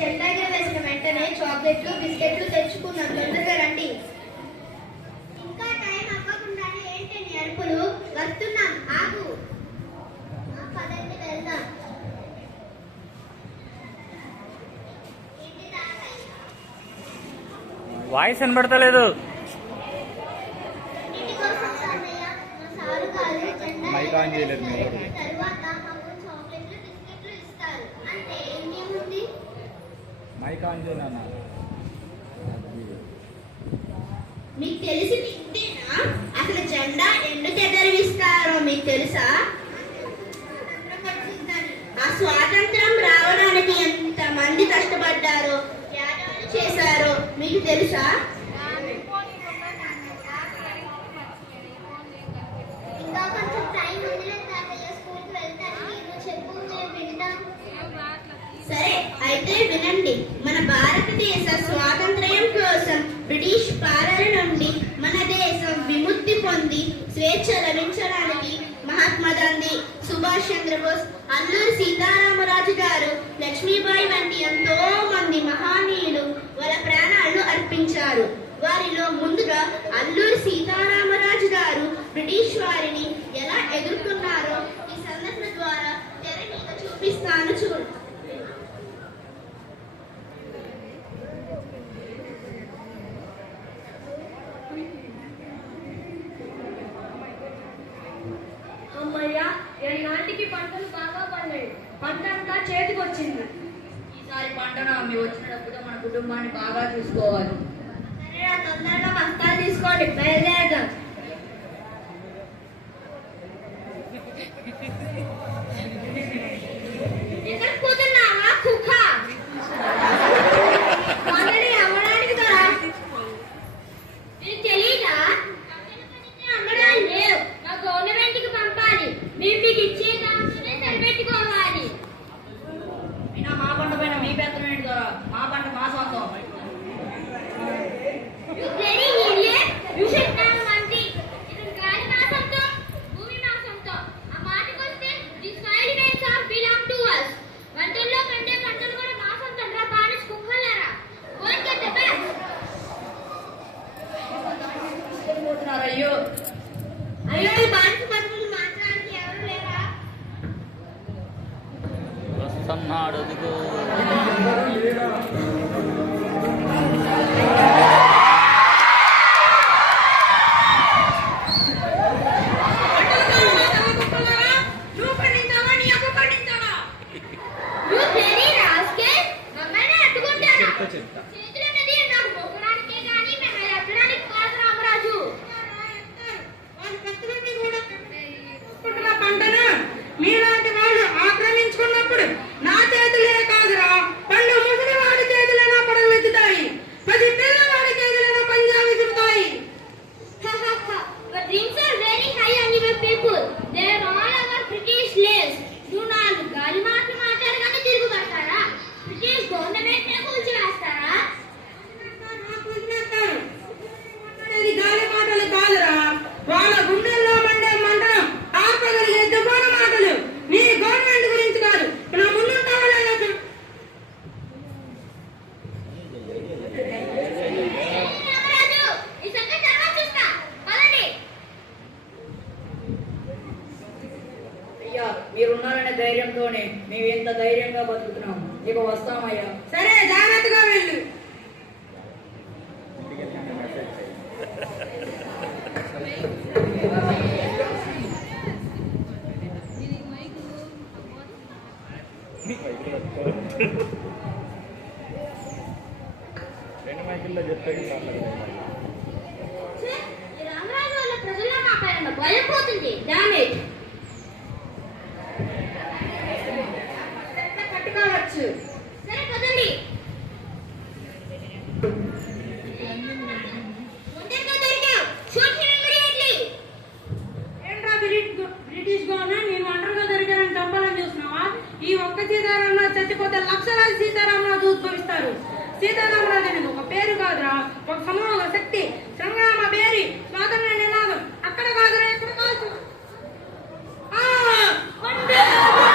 జెండాగా వేసిన వెంటనే చాక్లెట్లు బిస్కెట్లు తెచ్చుకున్నాం. తొందరగా రండి. ఇంకా టైం అవ్వకుండానే ఏంటి నీ అరుపులు? వస్తున్నాం, ఆగు. పదండి వెళ్దాం. వాయిస్ వినబడతలేదు. మీకు తెలిసి ఇంతేనా? అసలు జెండా ఎందుకు ఎగరవిస్తారో మీకు తెలుసా? ఆ స్వాతంత్రం రావడానికి ఎంత మంది కష్టపడ్డారో, త్యాగాలు చేశారో మీకు తెలుసా? ఇంకా కొంచెం టైం ఉంది, స్కూల్కి వెళ్తాను. చెప్పు, వింటాం. సరే అయితే వినండి. మన భారతదేశ స్వాతంత్ర్యం కోసం బ్రిటిష్ పాలన నుండి మన దేశం విముక్తి పొంది స్వేచ్ఛ లభించడానికి మహాత్మా గాంధీ, సుభాష్ చంద్రబోస్, అల్లూరి సీతారామరాజు గారు, లక్ష్మీబాయి వంటి ఎంతో మంది మహనీయులు వాళ్ళ ప్రాణాలను అర్పించారు. వారిలో ముందుగా అల్లూరి సీతారామరాజు గారు బ్రిటిష్ వారిని ఎలా ఎదుర్కొన్నారో ఈ సంఘటన ద్వారా తెర మీద చూపిస్తాను చూడు. అమ్మయ్యా, నాటికి పంటలు బాగా పండాయి. పంట అంతా చేతికి వచ్చింది. ఈసారి పంటను అమ్మి వచ్చినప్పుడు మన కుటుంబాన్ని బాగా చూసుకోవాలి. సరే, తొందరగా బస్తాలు తీసుకోండి, బయలుదేరదాం. ఎక్కడ పోతున్నావా కుక్క? అమ్మడానికి కదా. నీకు తెలీదా? అమ్మడానికి లేవు. మా గవర్నమెంట్ కి పంపాలి. మీరు మీకు ఇచ్చే దాంట్లోనే సరిపెట్టుకోవాలి. అయినా మా పంట పైన మీ పెత్తనం ఏంటి ద్వారా? మా పంట మా సొంతం. అయ్యో అయ్యో, ఈ బానిస బతుకులు మాట్లాడడానికి ఎవరు లేరా? వస్తున్నాడు. మీలాంటి వాళ్ళు ఆక్రమించుకున్నప్పుడు నా చేతులే కాదురా, పండు ముసలి వాడి చేతులైనా పడవెత్తుతాయి, 10 పిల్లవాడి చేతులైనా పంజా విసురుతాయి. But dreams are very high on your people. They are all our British slaves. Do not గాలి మాటలు మాట్లాడగానే తిరుగుబడతారా? బ్రిటిష్ గవర్నమెంట్ నే కూల్చివేస్తారా? మాట్లాడేది గాలి మాటలు కాదురా, వాళ్ళ గుండెల్లో మండే మంటలు ఆర్పగలిగే దుబాణ మాటలు. నీ గవర్నమెంట్ గురించి కాదు, నా ముందుంటావా లేదా? అయ్యా, మీరున్నారనే ధైర్యంతోనే మేము ఎంత ధైర్యంగా బతుకుతున్నాం. ఇక వస్తామయ్యా. సరే, జాగ్రత్తగా వెళ్ళు. రామరాజు వాళ్ళ ప్రజల్లో మా పైన భయం పోతుంది. డామేజ్ పట్టుకోవచ్చు. సరే, పదండి. బ్రిటిష్ గవర్నమెంట్ నేను ఒంటరిగా దొరికానని చంపాలని చూస్తున్నావా? ఈ ఒక్క సీతారాంలో చచ్చి రెచ్చిపోతే లక్షలాది సీతారామరాజు ఉద్భవిస్తారు. సీతారామరాజు అనేది ఒక పేరు కాదురా, ఒక సమూహ శక్తి. సంగ్రామ పేరి స్వాతంత్ర నినాదం అక్కడ కాదురా, ఎక్కడ కాదు. వందే మాతరం!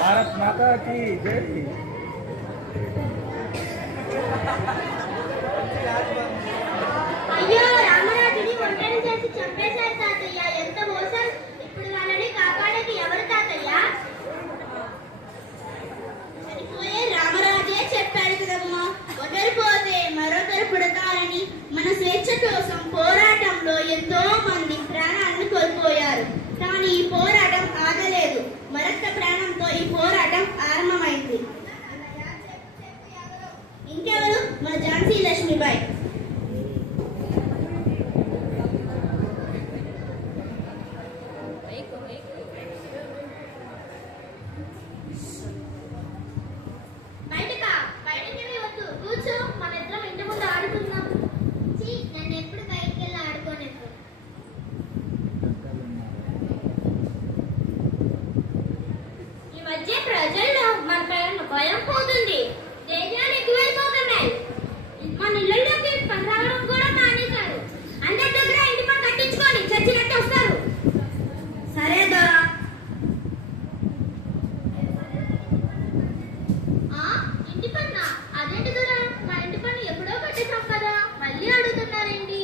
భారత్ మాతా కీ జై. అయ్యో, రామరాజుని ఒంటరి చేసి చంపేశారు తాతయ్య. ఎంత మోసం! ఇప్పుడు వాళ్ళని కాపాడేది ఎవరు తాతయ్య? చనిపోయే రామరాజే చెప్పాడు కదమ్మా, ఒకరిపోతే మరొకరు పుడతారని. మన స్వేచ్ఛ కోసం పోరాటంలో ఎంతో మంది ప్రాణాలను కోల్పోయారు. కానీ ఈ పోరాటం ఆగలేదు. మరొక ప్రాణంతో ఈ పోరాటం ఆరంభమైంది. ఇంకెవరు? మన ఝాన్సీ లక్ష్మీబాయి. బయటికి వద్దు, కూర్చో. మన ఇద్దరం ఇంటి ముందు ఆడుకుందాం. నన్ను ఎప్పుడు బయటికి వెళ్ళి ఆడుకోలేదు. ఈ మధ్య ప్రజల్లో మన పైన భయం పోతుంది. ధైర్యాలు ఎక్కువైపోతున్నాయి. మన ఇళ్లలోకి రావడం కూడా మానేశారు. అందరి దగ్గర ఇంటి పని కట్టించుకొని చచ్చినట్టు వస్తారు. సరే దొరా. ఇంటి పన్నా? అదేంటి దొరా, మా ఇంటి పని ఎప్పుడో కట్టేసాం కదా, మళ్ళీ అడుగుతున్నారేంటి?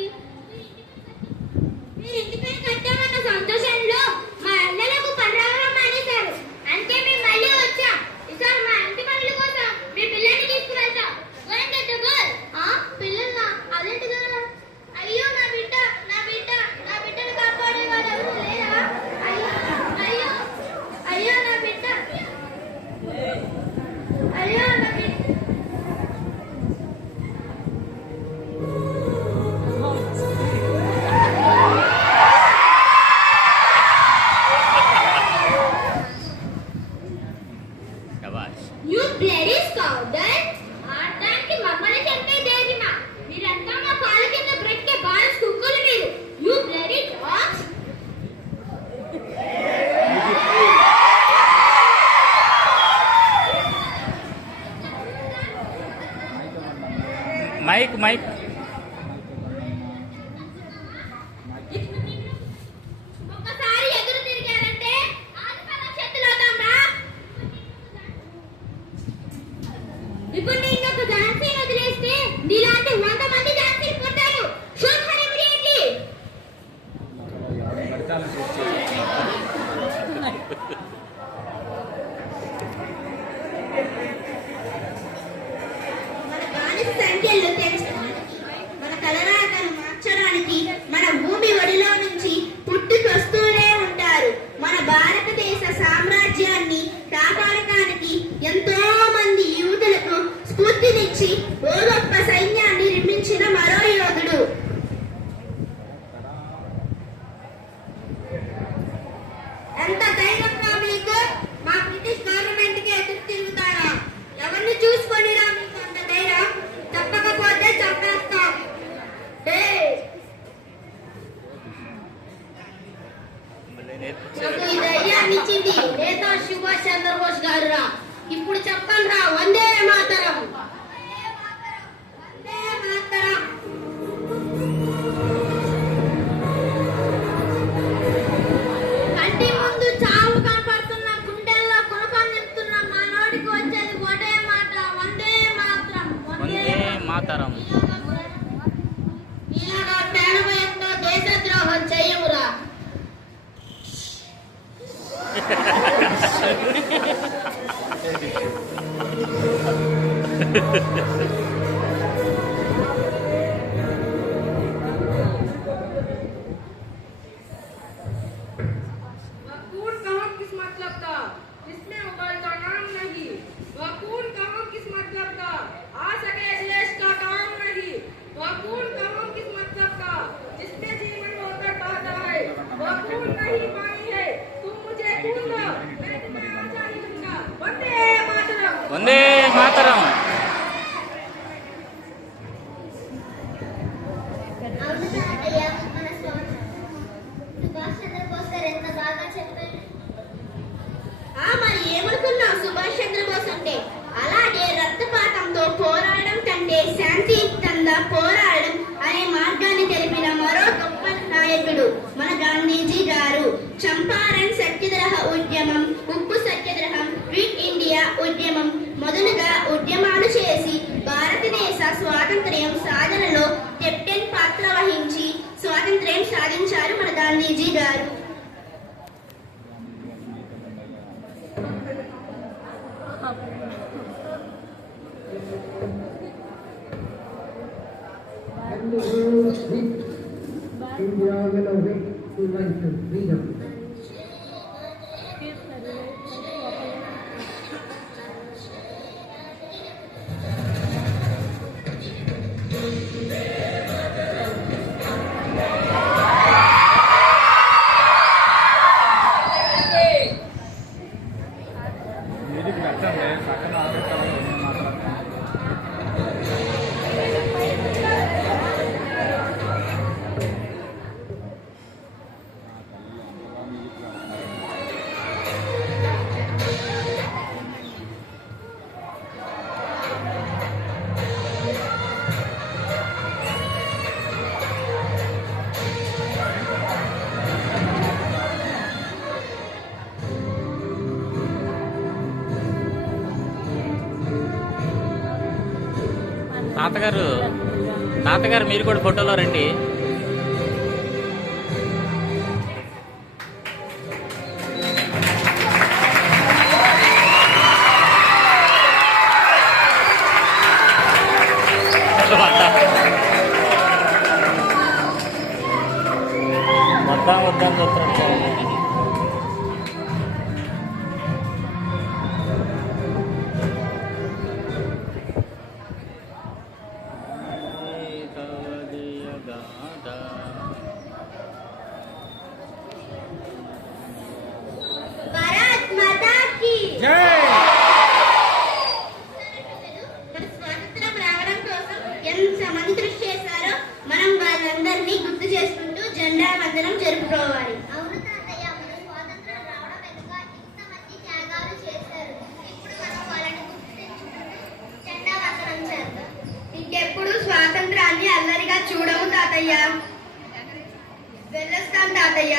మీరు ఇంటి పని కట్టామన్న సంతోషంలో మా అన్నలకు పని రావడం మానేశారు. అంతే మేము మళ్ళీ వచ్చాం. ఈసారి మా ఇంటి పనుల కోసం మీ పిల్లల్ని తీసుకువెళ్తాం. పిల్లల్నా? అదేంటి దొరా? అయ్యో, నా బిడ్డను కాపాడేవాడు ఎవరు లేరా? అయ్యో అయ్యో అయ్యో నా బిడ్డ, అయ్యో నా బిడ్డ. శభాష్. You bloody scoundrel! ఆడడానికి మమ్మల్ని చంపే ధైర్యమా? మీరంతా మా కాళ్ళ కింద బ్రతికే బాల్స్ కుక్కలు మీరు. You bloody dogs! Mic mic. ఒక్కసారి ఎదురు తిరిగారంటే ఆదిపల్ల చేతులు అవుతాంరా. ఇప్పుడు నేను ఒక ఝాన్సీని వదిలేస్తే నీలాంటి 100 మంది ఝాన్సీలు పుట్టారు. Shoot her immediately. మన బానిస సంఖ్యలు తెంచడానికి, మన కలరాకను మార్చడానికి మన భూమి ఒడిలో నుంచి పుట్టుకొస్తూనే ఉంటారు. మన భారతదేశ సామ్రాజ్యాన్ని కాపాడటానికి ఎంతో మంది యువతులకు స్ఫూర్తినిచ్చి ఓ గొప్ప సైన్యాన్ని నిర్మించిన మరో యోధుడు. ఎంత ధైర్యంగా మీకు? మా బ్రిటిష్ గవర్నమెంట్ కి ఎదురు తిరుగుతారా? ఎవరిని చూసుకొనిరా మీకు అంత ధైర్యం? చెప్పకపోతే చంపేస్తాం. నాకు ఈ ధైర్యాన్ని ఇచ్చింది నేతాజీ సుభాష్ చంద్రబోస్ గారు రా. ఇప్పుడు చెప్పండి రా, వందే మాతరం. వందే మాతరం. కంటి ముందు చావు కనపడుతున్న, గుండెల్లో కునపం నింపుతున్న మా నోటికి వచ్చేది ఒకటే మాట, వందే మాతరం. వందే మాతరం. ఇలాగా ప్రాణభయంతో దేశద్రోహం చెయ్యమురా. खून कहाँ किस मतलब का, जिसमें उबाल का नाम नहीं। वह खून कहाँ किस मतलब का, आ सके देश का काम नहीं। वह खून कहाँ किस मतलब का, जिसमें जीवन होकर बहता है। वह खून नहीं पानी है, तुम मुझे खून दो, मैं तुम्हें आजादी दूंगा। वंदे मातरम। వందే మాతరం. తాతగారు తాతగారు మీరు కూడా ఫోటోలో రండి. వద్దాం వద్దాం చెప్తాను. భారత్ మాతా కీ మన స్వాతంత్రం రావడం కోసం ఎంతమంది కృషి చేశారో మనం వాళ్ళందరినీ గుర్తు చేసుకుంటూ జెండా వందనం జరుపుకోవాలి. అవును తాతయ్య, మన స్వాతంత్రం రావడం వెనుక ఇంతమంది త్యాగాలు చేశారు. ఇప్పుడు మనం వాళ్ళని గుర్తు తెచ్చుకుంటూ జెండా వందనం చేద్దాం. ఇంకెప్పుడు స్వాతంత్రాన్ని అల్లరిగా చూడము తాతయ్య. వెళ్ళొస్తాం తాతయ్య.